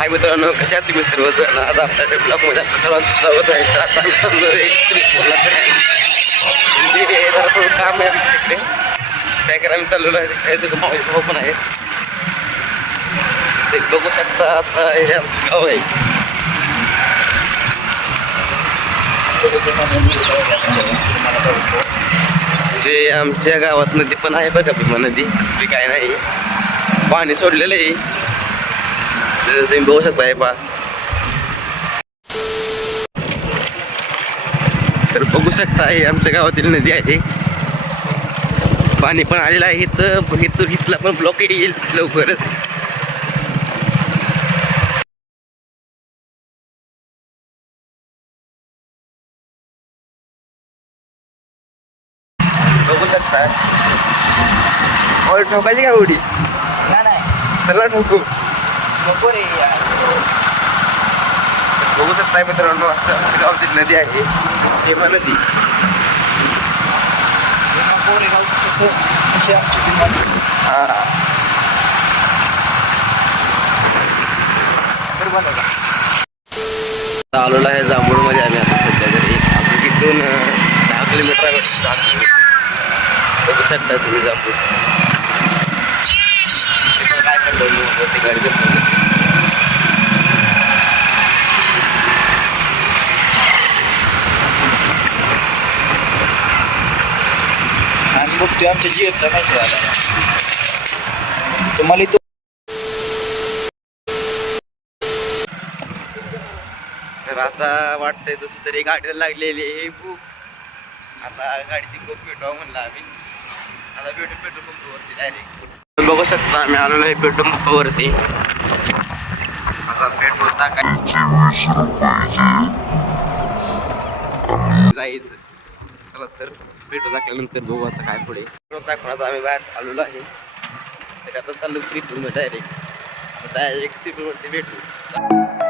हाय मित्रांनो कशा आहात तुम्ही सर्वजण? आता आपल्या ब्लॉगमध्ये आपलं सर्वांचं स्वागत आहे. तर आता आम्ही चाललो आहे श्रीपूरला म्हणजे जरा थोडं काम आहे आमच्या तिकडे. काय करा आम्ही चाललेलो आहे काय तुझं मावळी भाऊ पण आहे. ते बघू शकता आता हे आमचं गाव आहे. म्हणजे आमच्या गावात नदी पण आहे बघा भीमा नदी. कसली काय नाही. पाणी सोडलेलं आहे. तर तुम्ही बघू शकता हे पा तर बघू शकता हे आमच्या गावातील नदी आहे पाणी पण आलेलं आहे इथं इथं इथला पण ब्लॉक येईल लवकरच बघू शकता और ठोकायची का उडी चला ठोकू बघू शकता मित्रांनो असं गावातील नदी आहे. हेमा नदी. हा आलेलो आहे जांभूळमध्ये आम्ही आता सध्या घरी आपण तिथून दहा किलोमीटर आहे. दहा किलोमीटर. बघू शकता तुम्ही जांभूळ. काय करतो ते गाडी घेऊन. आणि बघतोय आमच्या जीएफचा मेसेज आला तुम्हाला तो तर आता वाटतंय तसं तरी गाडीला लागलेली आहे भूक आता गाडीची भूक भेटावं म्हणलं आम्ही. आता भेटू पेट्रोल पंपावरती डायरेक्ट बघू शकता आम्ही आलेलो आहे पेट्रोल पंपावरती. आता पेट्रोल टाकायचं जायचं. चला तर. पेट्रोल टाकल्यानंतर बघू आता काय पुढे. पेट्रोल टाकून आता आम्ही बाहेर आलेलो आहे. तर आता चाललो श्रीपूरमध्ये डायरेक्ट आता डायरेक्ट श्रीपूरमध्ये भेटू.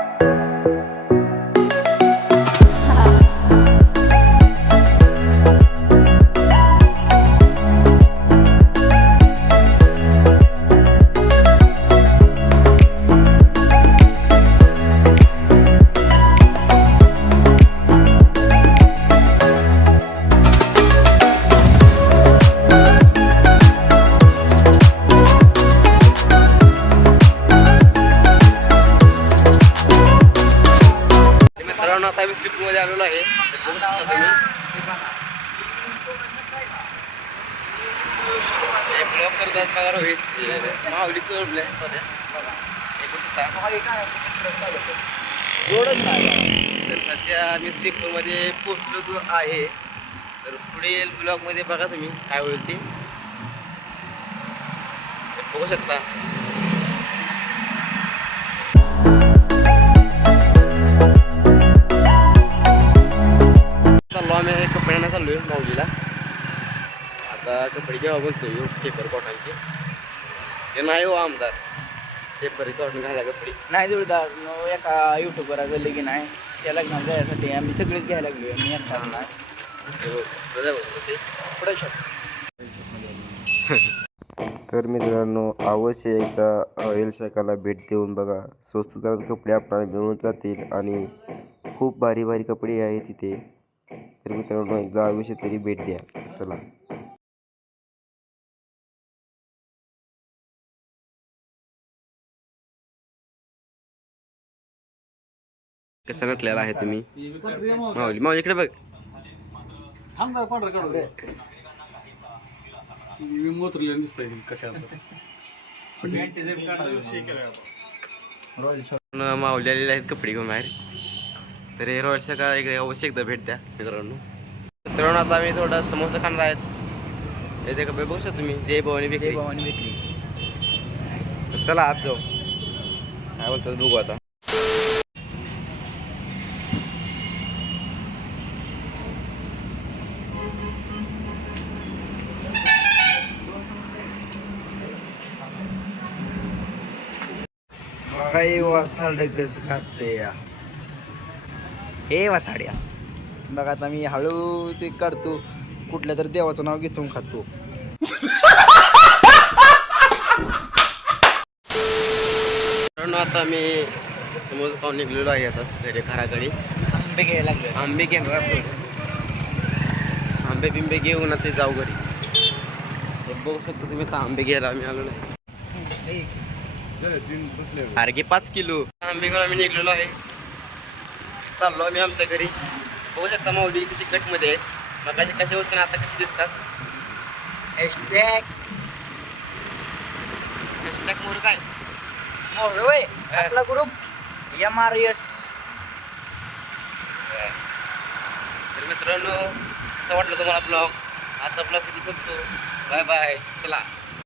ब्लॉक ब्लॉग करतात बघा रोहित माऊली आहे सध्या हे बघू शकता. जोडच नाही तर सध्या आम्ही पोचलो पोहोचलो आहे तर पुढील ब्लॉकमध्ये बघा तुम्ही काय होईल ते बघू शकता आम्ही कपड्यांना चाललोय माऊलीला आता कपडे जेव्हा बोलतोय ह्यो पेपर कॉटनचे ते नाही हो आमदार. पेपर कॉटन घाला कपडे. नाही जोडदार न एका युट्यूबवर गेले की नाही त्या लग्नात जायसाठी आम्ही सगळेच घ्यायला लागलो मी एकटाच नाही. हे तर मित्रांनो अवश्य एकदा ऑइल शाखाला भेट देऊन बघा. स्वस्त दरात कपडे आपल्याला मिळून जातील आणि खूप भारी भारी कपडे आहे तिथे तर मित्रांनो एकदा अवश्य तरी भेट द्या. चला. कसं नटलेला आहे तुम्ही? माऊली माऊली इकडे बघ. माऊली आलेले आहेत कपडे घेऊन बाहेर. तर हे रोडच्या का इकडे अवश्य एकदा भेट द्या मित्रांनो. मित्रांनो आता आम्ही थोडा समोसा खाणार आहेत. येते कपडे बघू शकता तुम्ही जय भवानी जय बेकरी भवानी चला आत जाऊ. काय बोलतात बघू आता. काही वासाडकच खाते या. हे वासाड्या बघा आता मी हळूच काढतो कुठल्या तरी देवाचं नाव घेतो आणि खातो आता मी समोर पाहून निघलेलो आहे आता घरी घराकडे. आंबे घ्यायला लागले. आंबे आपण. आंबे बिंबे घेऊन आता जाऊ घरी. बघू शकता तुम्ही आता आंबे घ्यायला आम्ही आलो नाही. अरे घे पाच किलो. आंबे घेऊन आम्ही निघलेलो आहे. चाललो आम्ही आमच्या घरी. बघू शकता माऊली किती कटमध्ये आहे? मग कसे कसे होते ना आता कसे दिसतात? हॅशटॅग हॅशटॅग मोर काय मोरवे आपला ग्रुप एम आर एस तर मित्रांनो कसं वाटलं तुम्हाला ब्लॉग आजचा ब्लॉग किती संपतो? बाय बाय चला.